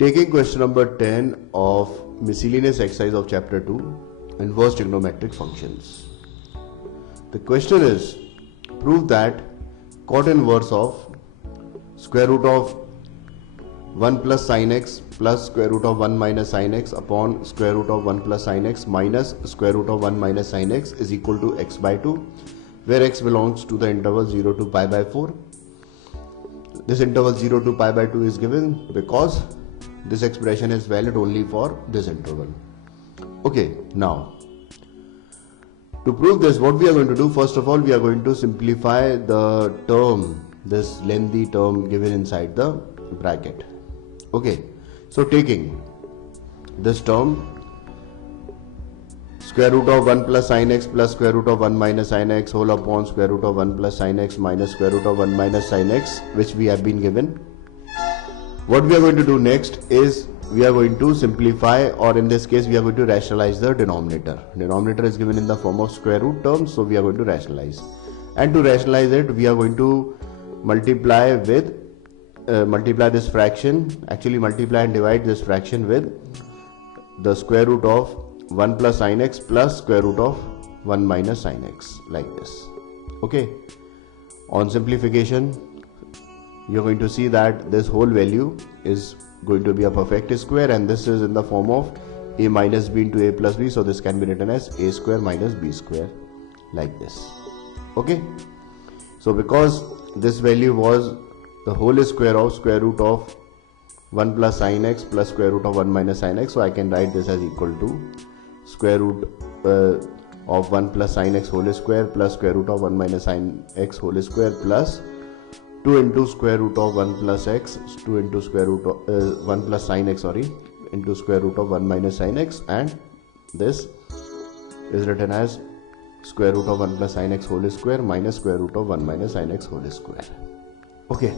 Taking question number 10 of miscellaneous exercise of chapter 2, inverse trigonometric functions. The question is, prove that cot inverse of square root of 1 plus sin x plus square root of 1 minus sin x upon square root of 1 plus sin x minus square root of 1 minus sin x is equal to x by 2, where x belongs to the interval 0 to pi by 4. This interval 0 to pi by 2 is given because this expression is valid only for this interval. Okay, now to prove this, what we are going to do, first of all, we are going to simplify the term, this lengthy term given inside the bracket. Okay, so taking this term square root of 1 plus sin x plus square root of 1 minus sin x whole upon square root of 1 plus sin x minus square root of 1 minus sin x, which we have been given. What we are going to do next is we are going to simplify, or in this case we are going to rationalize the denominator. Denominator is given in the form of square root terms, so we are going to rationalize. And to rationalize it, we are going to multiply with multiply this fraction, actually multiply and divide this fraction with the square root of 1 plus sin x plus square root of 1 minus sin x, like this. Okay, on simplification you're going to see that this whole value is going to be a perfect square, and this is in the form of a minus b into a plus b, so this can be written as a square minus b square, like this. Okay, so because this value was the whole square of square root of 1 plus sin x plus square root of 1 minus sin x, so I can write this as equal to square root of 1 plus sin x whole square plus square root of 1 minus sin x whole square plus 2 into square root of 1 plus x, 2 into square root of 1 plus sin x, into square root of 1 minus sin x, and this is written as square root of 1 plus sin x whole square minus square root of 1 minus sin x whole square. Okay,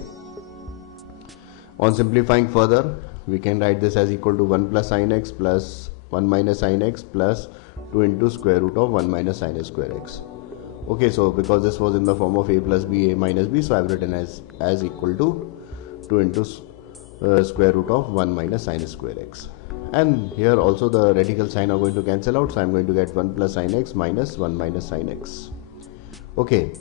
on simplifying further, we can write this as equal to 1 plus sin x plus 1 minus sin x plus 2 into square root of 1 minus sin x square x. Okay, so because this was in the form of a plus b, a minus b, so I have written as equal to 2 into square root of 1 minus sin square x. And here also the radical sign are going to cancel out, so I am going to get 1 plus sin x minus 1 minus sin x. Okay,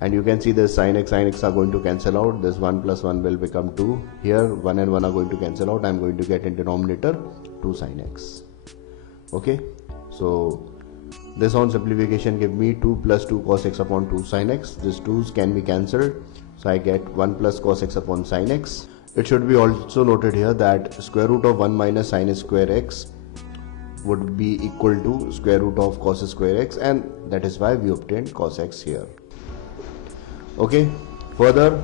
and you can see this sin x are going to cancel out, this 1 plus 1 will become 2, here 1 and 1 are going to cancel out, I am going to get in denominator 2 sin x. Okay, so this on simplification give me 2 plus 2 cos x upon 2 sin x. These 2's can be cancelled, so I get 1 plus cos x upon sin x. It should be also noted here that square root of 1 minus sin square x would be equal to square root of cos square x, and that is why we obtained cos x here. Okay, further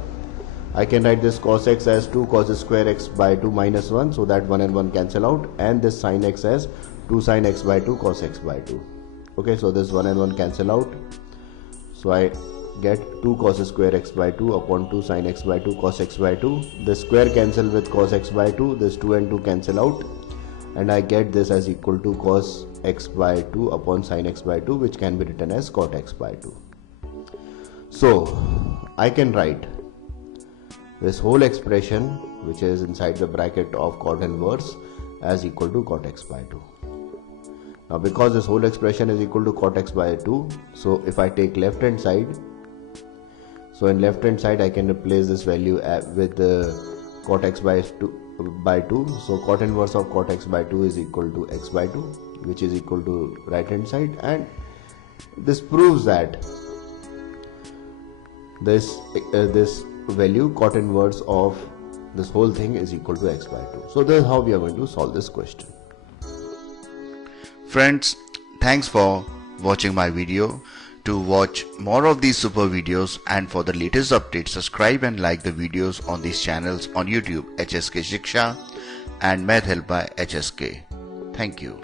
I can write this cos x as 2 cos square x by 2 minus 1, so that 1 and 1 cancel out, and this sin x as 2 sin x by 2 cos x by 2. Okay, so this 1 and 1 cancel out, so I get 2 cos square x by 2 upon 2 sin x by 2 cos x by 2. The square cancel with cos x by 2, this 2 and 2 cancel out, and I get this as equal to cos x by 2 upon sin x by 2, which can be written as cot x by 2. So I can write this whole expression, which is inside the bracket of cot inverse, as equal to cot x by 2. Now because this whole expression is equal to cot x by 2, so if I take left hand side, so in left hand side I can replace this value with cot x by 2, so cot inverse of cot x by 2 is equal to x by 2, which is equal to right hand side, and this proves that this value cot inverse of this whole thing is equal to x by 2. So this is how we are going to solve this question. Friends, thanks for watching my video. To watch more of these super videos and for the latest updates, subscribe and like the videos on these channels on YouTube, HSK Shiksha and Math Help by HSK. Thank you.